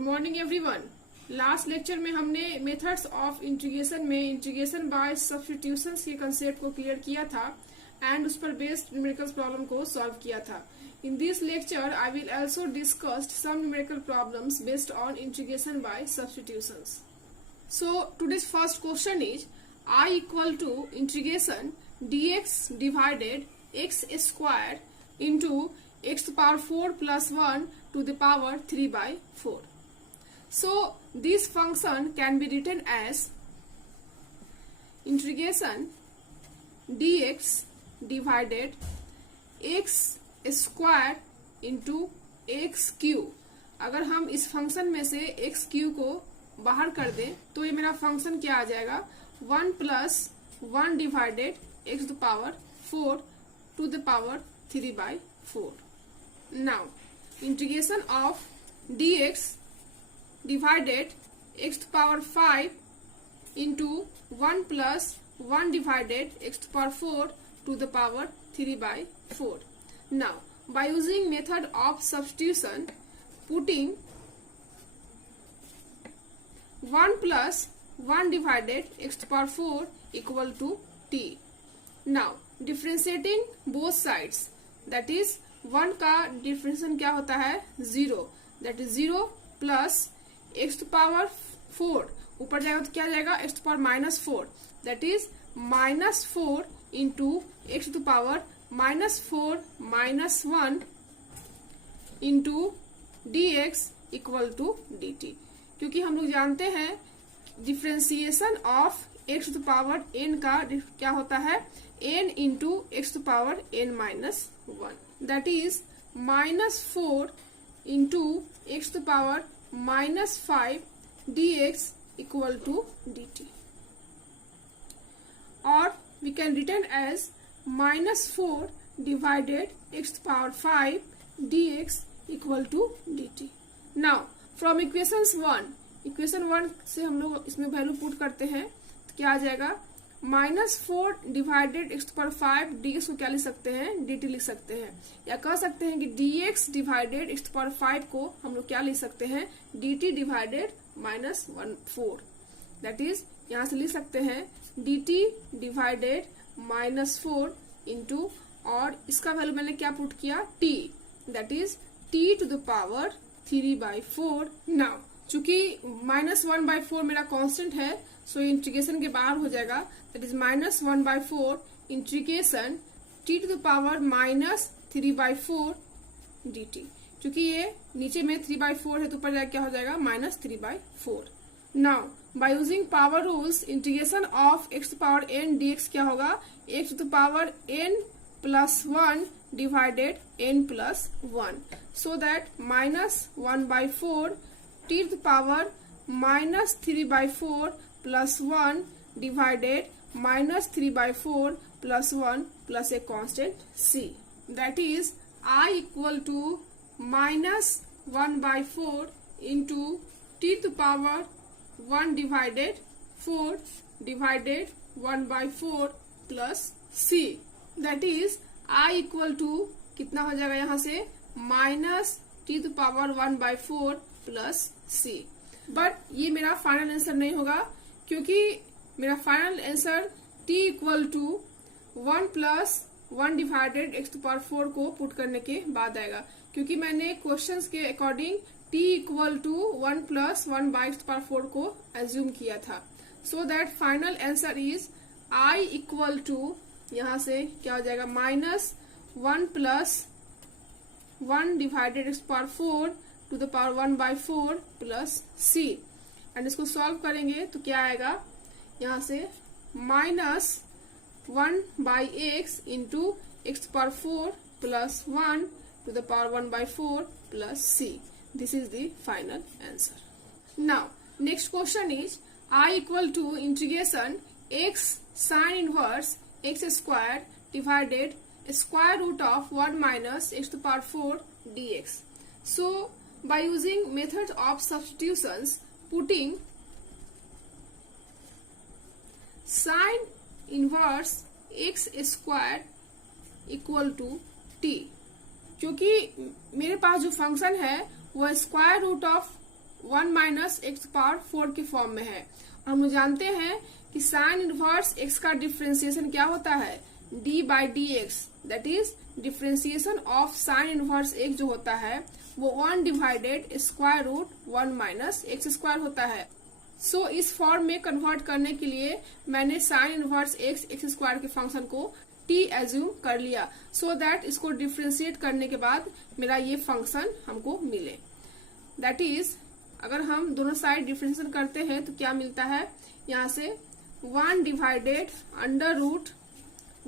Morning everyone. Last lecture में हमने methods of integration में इंटीग्रेशन बाय सब्स्टिट्यूशन के कंसेप्ट को क्लियर किया था एंड उस पर बेस्ड न्यूमेरिकल प्रॉब्लम को सॉल्व किया था। In this lecture I will also discuss some numerical problems based on integration by substitutions. So today's first question is I equal to integration dx divided x square into x to the power 4 plus 1 to the power 3 by 4. So this function can be written as integration dx divided x square into x cube. अगर हम इस function में से x Q को बाहर कर दें तो ये मेरा फंक्शन क्या आ जाएगा, 1 plus 1 divided x to the power 4 to the power 3 by 4. Now, integration of dx divided x to the power 5 into 1 plus 1 divided x to the power 4 to the power 3 by 4. Now, by using method of substitution, putting 1 plus 1 divided x to the power 4 equal to t. Now differentiating both sides, that is 1 का differentiation क्या होता है 0, that is 0 plus x to the power 4 ऊपर जाएगा तो क्या जाएगा x to the power minus 4, that is minus 4 into x to the power minus 4 minus 1 into dx equal to dt. क्योंकि हम लोग जानते हैं differentiation of x to the power n का क्या होता है n into x to power n minus 1, that is -4 into x to power -5 dx equal to dt, और we can return as -4 divided x to power 5 dx equal to dt. Now from equation 1 से हम लोग इसमें value put करते हैं तो क्या आ जाएगा, -4 डिवाइडेड एक्स पावर 5 dx को क्या लिख सकते हैं, dt लिख सकते हैं, या कह सकते हैं कि dx डिवाइडेड एक्स पावर 5 को हम लोग क्या लिख सकते हैं, dt डिवाइडेड -4, दैट इज यहाँ से लिख सकते हैं dt डिवाइडेड -4 इंटू, और इसका वैल्यू मैंने क्या पुट किया t, that is t to the power 3 by 4. Now चूंकि -1/4 मेरा कांस्टेंट है, सो इंटीग्रेशन के बाहर हो जाएगा, that is -1/4 integration t to the power -3/4 dt. क्योंकि ये नीचे में 3/4 है तो ऊपर जाकर क्या हो जाएगा -3/4. Now by using power rules, integration of x to power n dx क्या होगा, x to the power n plus 1 divided n plus 1, so that -1/4 t to the power -3/4 plus 1 divided -3/4 plus 1 plus a constant c, that is I equal to -1/4 into t to the power 1 divided 4 divided 1/4 plus c, that is I equal to कितना हो जाएगा यहाँ से -t to the power 1/4 plus c. But ये मेरा final answer नहीं होगा, क्योंकि मेरा final answer t equal to 1 plus 1 divided x to power 4 को पुट करने के बाद आएगा, क्योंकि मैंने क्वेश्चंस के according t equal to 1 plus 1 by x to power 4 को एज्यूम किया था, so that final answer is I equal to, यहाँ से क्या हो जाएगा -1 plus 1 divided x power 4 to the power 1/4 plus c, and इसको सॉल्व करेंगे तो क्या आएगा, यहाँ से -1/x into x power 4 plus 1 to the power 1/4 plus c. This is the final answer. Now next question is I equal to integration x sine inverse x square divided square root of 1 minus x to the power 4 dx. So by using method of substitutions, putting sin inverse x square equal to t, क्योंकि मेरे पास जो function है वो square root of 1 minus x power 4 के form में है। हम जानते हैं कि साइन इनवर्स एक्स का डिफ्रेंसिएशन क्या होता है, d by d x, that is differentiation of sine inverse x जो होता है वो 1 divided square root 1 minus x square होता है। सो इस फॉर्म में कन्वर्ट करने के लिए मैंने sign inverse x x square के फंक्शन को टी एज्यूम कर लिया, सो दैट इसको डिफ्रेंशिएट करने के बाद मेरा ये फंक्शन हमको मिले। दैट इज अगर हम दोनों साइड डिफ्रेंशिएशन करते हैं तो क्या मिलता है, यहाँ से 1 divided under root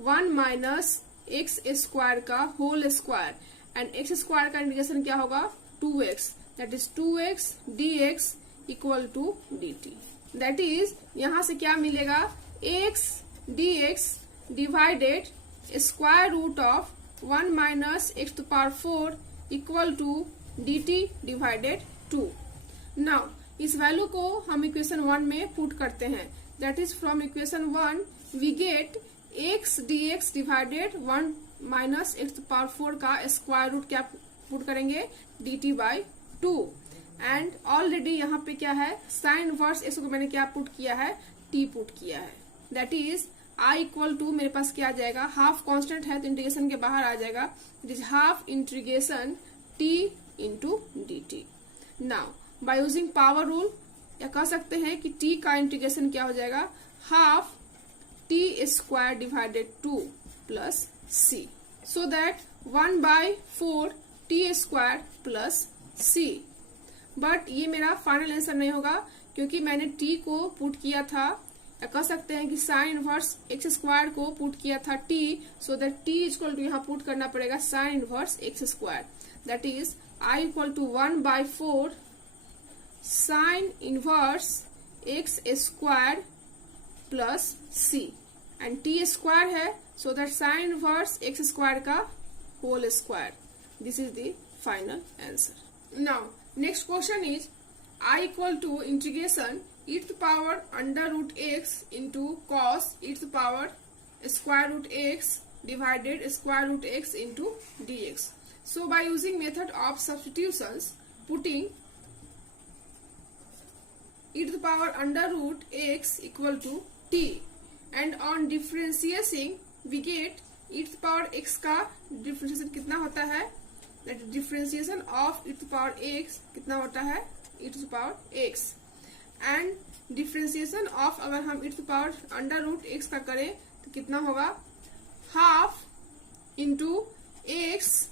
1 minus x square का whole square and x square का इंटीग्रेशन क्या होगा 2x, that is 2x dx equal to dt। That is यहाँ से क्या मिलेगा, x dx divided square root of 1 minus x to power 4 equal to dt divided 2। Now इस value को हम इक्वेशन 1 में पुट करते हैं, that is from equation 1 we gate x dx divided 1 minus x to power 4 का square root क्या put करेंगे, dt by 2। And already यहाँ पे क्या है, साइन इनवर्स एक्स को मैंने क्या पुट किया है, t पुट किया है। That is i equal to मेरे पास क्या आ जाएगा, हाफ कांस्टेंट है तो इंटीग्रेशन के बाहर आ जाएगा, it is half integration t into dt। Now by using power rule या कह सकते हैं कि t का इंटीग्रेशन क्या हो जाएगा, half t square divided 2 plus c, so that 1/4 t square plus c। But ये मेरा फाइनल आंसर नहीं होगा क्योंकि मैंने t को पुट किया था, या कह सकते हैं कि साइन इनवर्स एक्स स्क्वायर को पुट किया था t, so that t equal to यहाँ पुट करना पड़ेगा sine inverse x square, that is i equal to 1/4 sine inverse x square plus c and t square है, so that sine inverse x square का whole square. This is the final answer. Now next question is i equal to integration e to the power under root x into cos e to the power square root x divided square root x into dx. So by using method of substitutions, putting e to the power under root x equal to t and on differentiating we get e to the power x का differentiation कितना होता है, that differentiation of e to the power x कितना होता है, e to the power x and differentiation of अगर हम e to power under root x का करें तो कितना होगा, हाफ इंटू एक्स,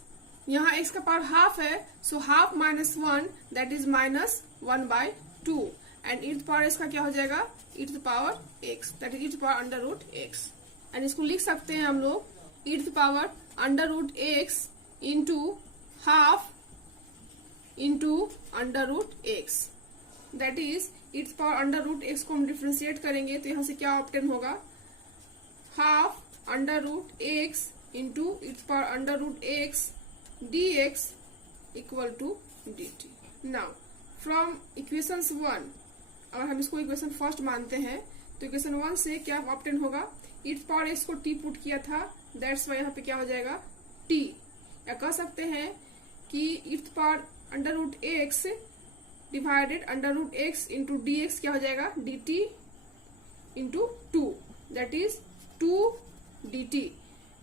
यहाँ एक्स का पावर हाफ है, so half minus 1 that is minus 1/2 and e to power x का क्या हो जाएगा, e to power x that is e to power under root x. And इसको लिख सकते हैं हम लोग e to power under root x into half into under root x, that is e to power under root x को हम differentiate करेंगे तो यहाँ से क्या ऑप्टेन होगा, half under root x into e to power under root x dx equal to dt। Now from equation 1 अगर हम इसको इक्वेशन फर्स्ट मानते हैं तो इक्वेशन 1 से क्या ऑप्टेन होगा, e टू पावर एक्स को t पुट किया था, दैट्स वाई यहाँ पे क्या हो जाएगा t, या कह सकते हैं कि e to power under root x divided under root x into d x क्या हो जाएगा, d t into 2 that is 2 dt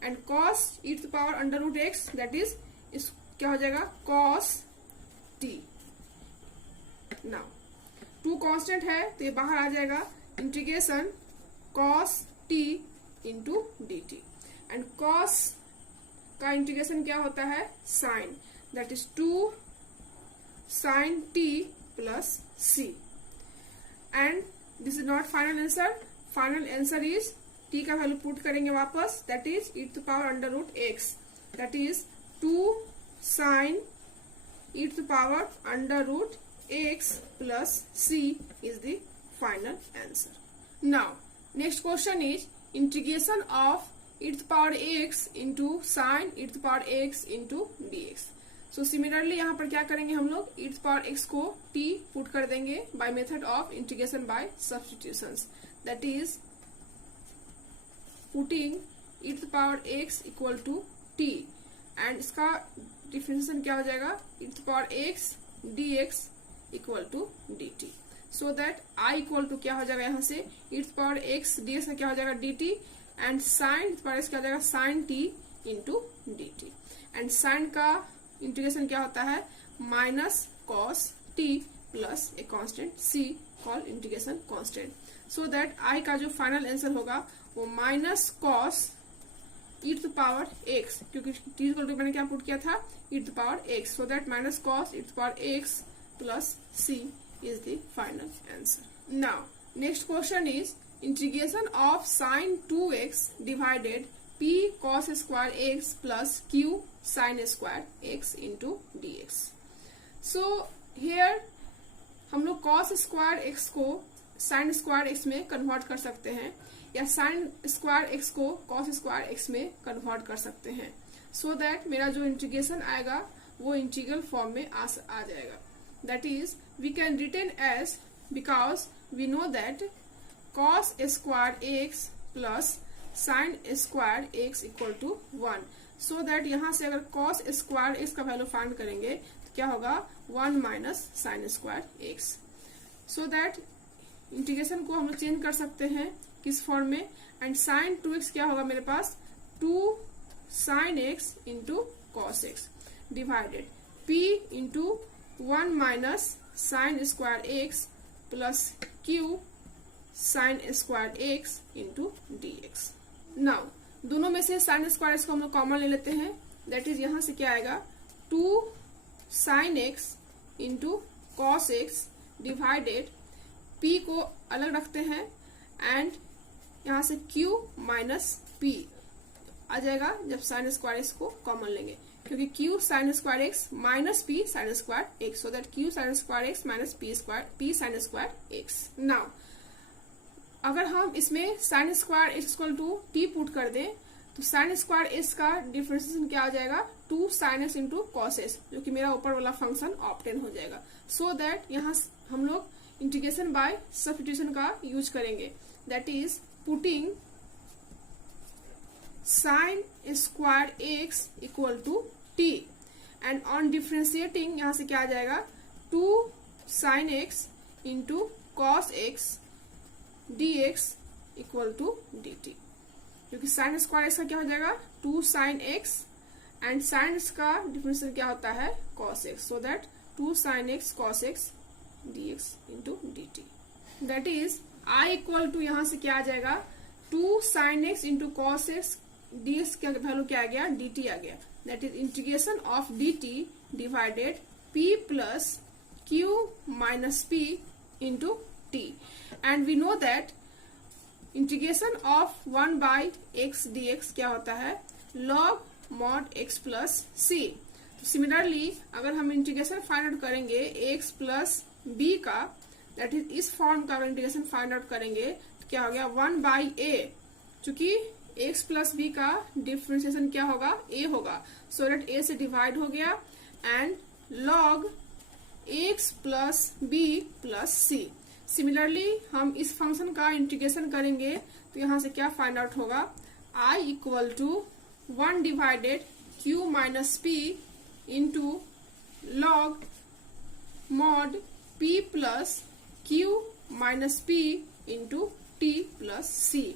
and cos e to power under root x that is क्या हो जाएगा कॉस t। नाउ 2 कांस्टेंट है तो ये बाहर आ जाएगा, integration cos t into d t and cos का इंटीग्रेशन क्या होता है, sine, that is 2 sin t plus c and this is not final answer, final answer is t का वैल्यू पुट करेंगे वापस, that is e to the power under root x, that is 2 sin e to the power under root x plus c is the final answer. Now next question is integration of e to the power x into sin e to the power x into dx. So similarly यहाँ पर क्या करेंगे हम लोग, e to power x को t put कर देंगे by method of integration by substitutions, that is putting e to power x equal to t and इसका डिफरेंशिएशन क्या हो जाएगा, e to power x dx equal to d t. So that I equal to क्या हो जाएगा यहाँ से e to power x dx का क्या हो जाएगा dt and sine power x क्या हो जाएगा sine t into d t. And sine का इंटीग्रेशन क्या होता है minus cos t plus a constant c call integration constant. So that I का जो फाइनल आंसर होगा वो minus cos e to power x, क्योंकि t इक्वल टू मैंने क्या पुट किया था e to power x। So that minus cos e to power x plus c is the final answer. Now next question is integration of sin 2x divided p cos square x plus q sin square x into dx. So here हम लोग cos square x को sin square x में convert कर सकते हैं या sin square x को cos square x में कन्वर्ट कर सकते हैं। So that मेरा जो इंटीग्रेशन आएगा वो इंटीग्रल फॉर्म में आ जाएगा। That is, we can retain as, because we know that cos square x plus sin square x equal to 1. So that यहाँ से अगर cos square x का वैल्यू फाइंड करेंगे तो क्या होगा 1 minus sin square x. So that integration को हम लोग चेंज कर सकते हैं किस फॉर्म में, एंड sin 2x क्या होगा मेरे पास 2 sin x into cos x divided p into 1 minus sign square x plus q sine square x into d x. Now दोनों में से साइन स्क्वायर एक्स को हम लोग कॉमन ले लेते हैं। दैट इज यहाँ से क्या आएगा 2 sine x into cos x divided p को अलग रखते हैं एंड यहाँ से q माइनस p आ जाएगा जब साइन स्क्वायर एक्स को कॉमन लेंगे, क्योंकि q sine square x minus p sine square x. So that q sine square x minus p sine square x. Now अगर हम इसमें sine square x equal to t put कर दें तो sine square x का differentiation क्या आ जाएगा 2 sine x into cos x, जो कि मेरा ऊपर वाला फंक्शन ऑब्टेन हो जाएगा। सो दैट यहाँ हम लोग इंटीग्रेशन बाय सब्स्टिट्यूशन का यूज करेंगे। That is putting sine square x equal to t and on differentiating यहाँ से क्या आ जाएगा 2 sine x into cos x d x equal to d t, क्योंकि साइन स्क्वायर एक्स का क्या हो जाएगा 2 साइन एक्स एंड साइन का डिफरेंशियल क्या होता है cos x. So that 2 sine x cos x d x into d T. That is I equal to यहाँ से क्या आ जाएगा 2 sine x into cos x d x का वैल्यू क्या आ गया डी टी आ गया। That is integration of d t divided p plus q minus p into t. And we know that integration of 1 by x d x क्या होता है log mod x plus c. Similarly अगर हम integration find out करेंगे x plus b का, that is इस form का अगर इंटीग्रेशन फाइंड आउट करेंगे तो क्या हो गया 1 बाई ए, चूंकि x प्लस बी का डिफरेंशिएशन क्या होगा a होगा। सो दैट a से डिवाइड हो गया and log x plus b plus c. Similarly हम इस फंक्शन का इंटीग्रेशन करेंगे तो यहाँ से क्या फाइंड आउट होगा i equal to 1 divided q minus p into log mod p plus q minus p into t plus c.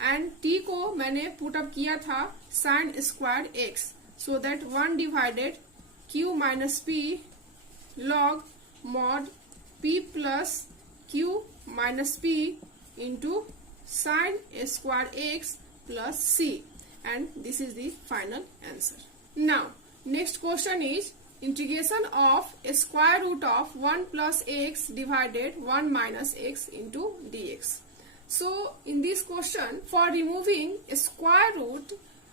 And t को मैंने पुट अप किया था sine square x, so that 1 divided q minus p log mod p plus q minus p into sine square x plus c, and this is the final answer. Now next question is integration of square root of 1 plus x divided 1 minus x into dx. So in this question, for removing a square root,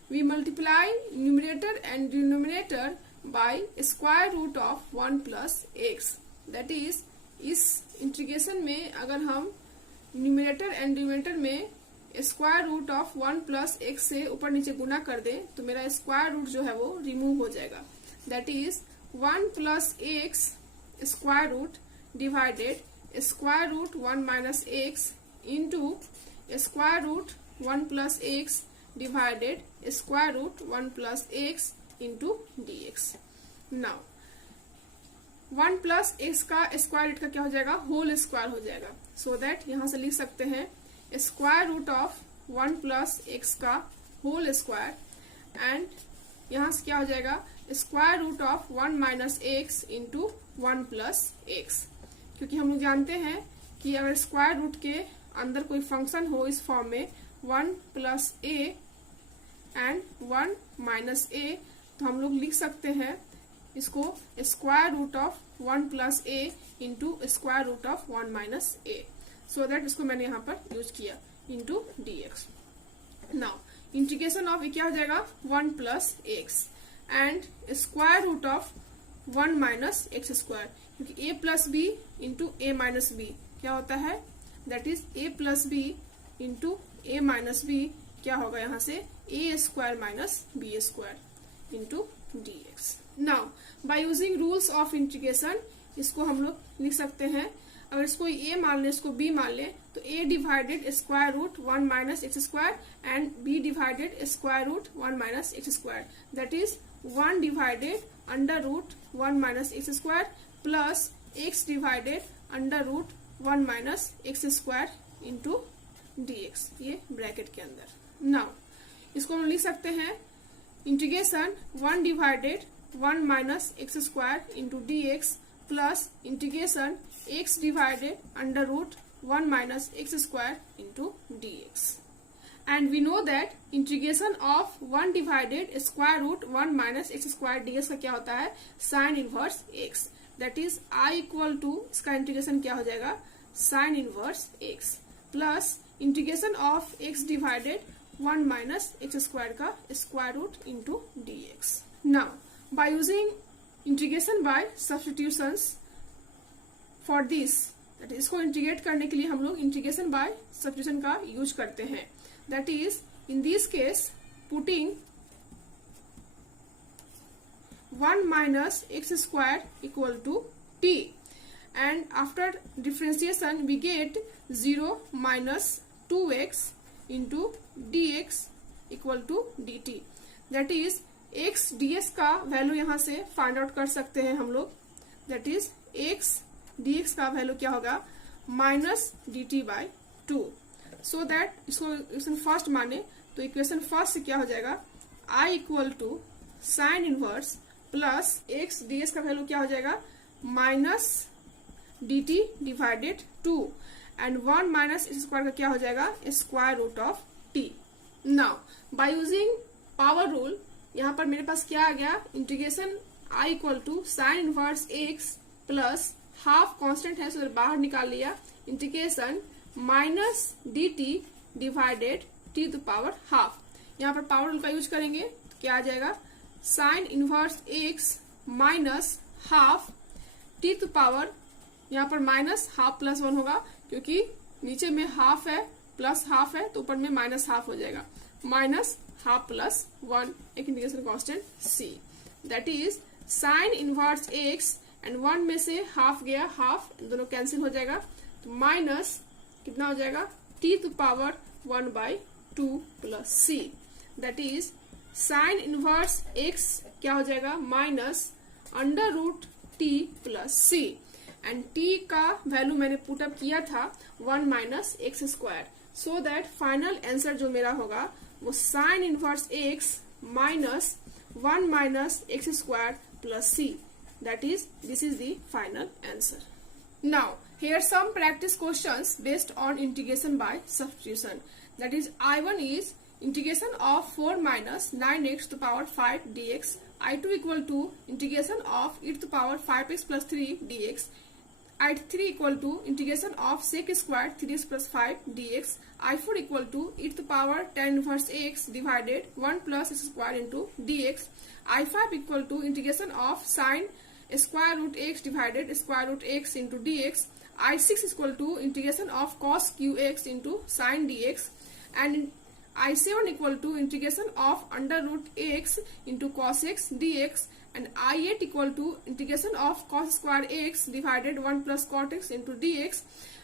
we multiply numerator and denominator by square root of 1 plus x. That is, इस integration में अगर हम numerator and denominator में square root of 1 plus x से ऊपर नीचे गुना कर दें तो मेरा स्क्वायर रूट जो है वो रिमूव हो जाएगा। That is 1 plus x square root divided square root 1 minus x into square root 1 plus x divided square root 1 plus x into d x. Now 1 plus x का स्क्वायर रूट का क्या हो जाएगा, होल स्क्वायर हो जाएगा. So that यहां से लिख सकते हैं square root of 1 plus x का होल स्क्वायर, एंड यहां से क्या हो जाएगा square root of 1 minus x into 1 plus x. क्योंकि हम लोग जानते हैं कि अगर स्क्वायर रूट के अंदर कोई फंक्शन हो इस फॉर्म में 1 plus a and 1 minus a, तो हम लोग लिख सकते हैं इसको square root of 1 plus a into square root of 1 minus a. So that इसको मैंने यहाँ पर यूज किया into d x. Now integration of ये क्या हो जाएगा 1 plus x and square root of 1 minus x square, क्योंकि a plus b into a minus b क्या होता है, that is a plus b into a minus b क्या होगा यहाँ से a square minus b square into d x. Now by using rules of integration इसको हम लोग लिख सकते हैं, अगर इसको a मान ले इसको b मान ले तो a divided square root 1 minus x square and b divided square root 1 minus x square, that is 1 divided under root 1 minus x square plus x divided under root 1 minus x square into d x, ये bracket के अंदर. Now इसको हम लिख सकते हैं integration 1 divided 1 minus x square into d x plus integration x divided under root 1 minus x square into d x. And we know that integration of 1 divided square root 1 minus x square d x का क्या होता है sine inverse x, that is I equal to इसका integration क्या हो जाएगा sine inverse x plus integration of x divided 1 minus x square का square root into d x. Now by using integration by substitutions for this, that इसको integrate करने के लिए हम लोग इंटीग्रेशन बाय सब्स्टिट्यूशन का यूज करते हैं. That is in this case putting 1 minus x square equal to t, and after differentiation we get 0 minus 2x into dx equal to dt. That is x ds का value यहाँ से find out कर सकते हैं हम लोग. That is x dx का value क्या होगा minus dt by 2. So that इसको इक्वेशन फर्स्ट माने तो इक्वेशन फर्स्ट से क्या हो जाएगा I equal to sine inverse plus x ds का वैल्यू क्या हो जाएगा minus dt divided 2 and 1 minus इस स्क्वायर का क्या हो जाएगा square root of t. Now by using power rule यहाँ पर मेरे पास क्या आ गया integration I equal to sine inverse x plus half constant है तो बाहर निकाल लिया integration minus dt divided t to power half. यहाँ पर पावर रूल का यूज करेंगे तो क्या आ जाएगा sine inverse x minus half t to power यहाँ पर माइनस हाफ प्लस 1 होगा क्योंकि नीचे में हाफ है प्लस हाफ है तो ऊपर में माइनस हाफ हो जाएगा माइनस हाफ प्लस 1 एक integration constant c. That is sine inverse x and 1 में से हाफ गया हाफ दोनों कैंसिल हो जाएगा तो माइनस कितना हो जाएगा t to power 1 by 2 plus c. That is sine inverse x क्या हो जाएगा minus under root t plus c and t का वैल्यू मैंने पुटअप किया था 1 minus x square. So that final answer जो मेरा होगा वो sine inverse x minus 1 minus x square plus c. That is, this is the final answer. Now, here some practice questions based on integration by substitution. That is, I1 is integration of 4 minus 9x to the power 5 dx. I2 equal to integration of e to the power 5x plus 3 dx. I3 equal to integration of sec square 3x plus 5 dx. I4 equal to e to the power 10 inverse x divided 1 plus x square into dx. I5 equal to integration of sine square root x divided square root x into dx. I6 is equal to integration of cos qx into sin dx, and I7 equal to integration of under root x into cos x dx, and I8 equal to integration of cos square x divided 1 plus cot x into dx,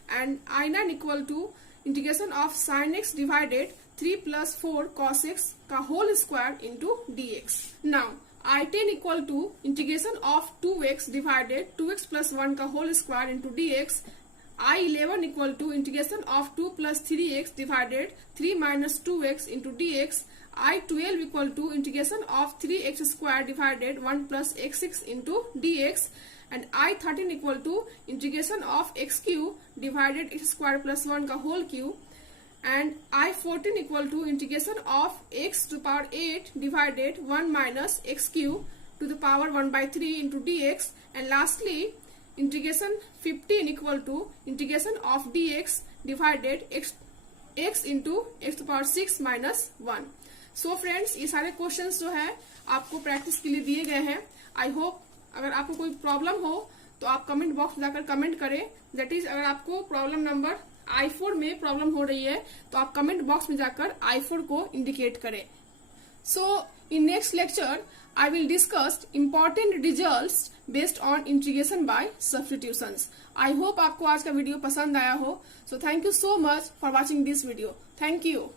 and I9 equal to integration of sin x divided 3 plus 4 cos x का whole square into dx. Now I10 equal to integration of 2x divided 2x plus 1 का whole square into dx. I11 equal to integration of 2 plus 3x divided 3 minus 2x into dx. I12 equal to integration of 3x square divided 1 plus x6 into dx. And I13 equal to integration of x cube divided x square plus 1 का whole cube. And I14 equal to integration of x to the power 8 divided 1 minus x cube to the power 1 by 3 into dx. And lastly, integration 15 equal to integration of dx divided x into x to the power 6 minus 1. So friends, ये सारे questions जो है आपको practice के लिए दिए गए हैं. I hope अगर आपको कोई प्रॉब्लम हो तो आप कमेंट बॉक्स में जाकर कमेंट करें. दैट इज अगर आपको प्रॉब्लम नंबर I4 में प्रॉब्लम हो रही है तो आप कमेंट बॉक्स में जाकर I4 को इंडिकेट करें. So in next lecture I will discuss important results based on integration by substitutions. I hope आपको आज का वीडियो पसंद आया हो. So thank you so much for watching this video. Thank you.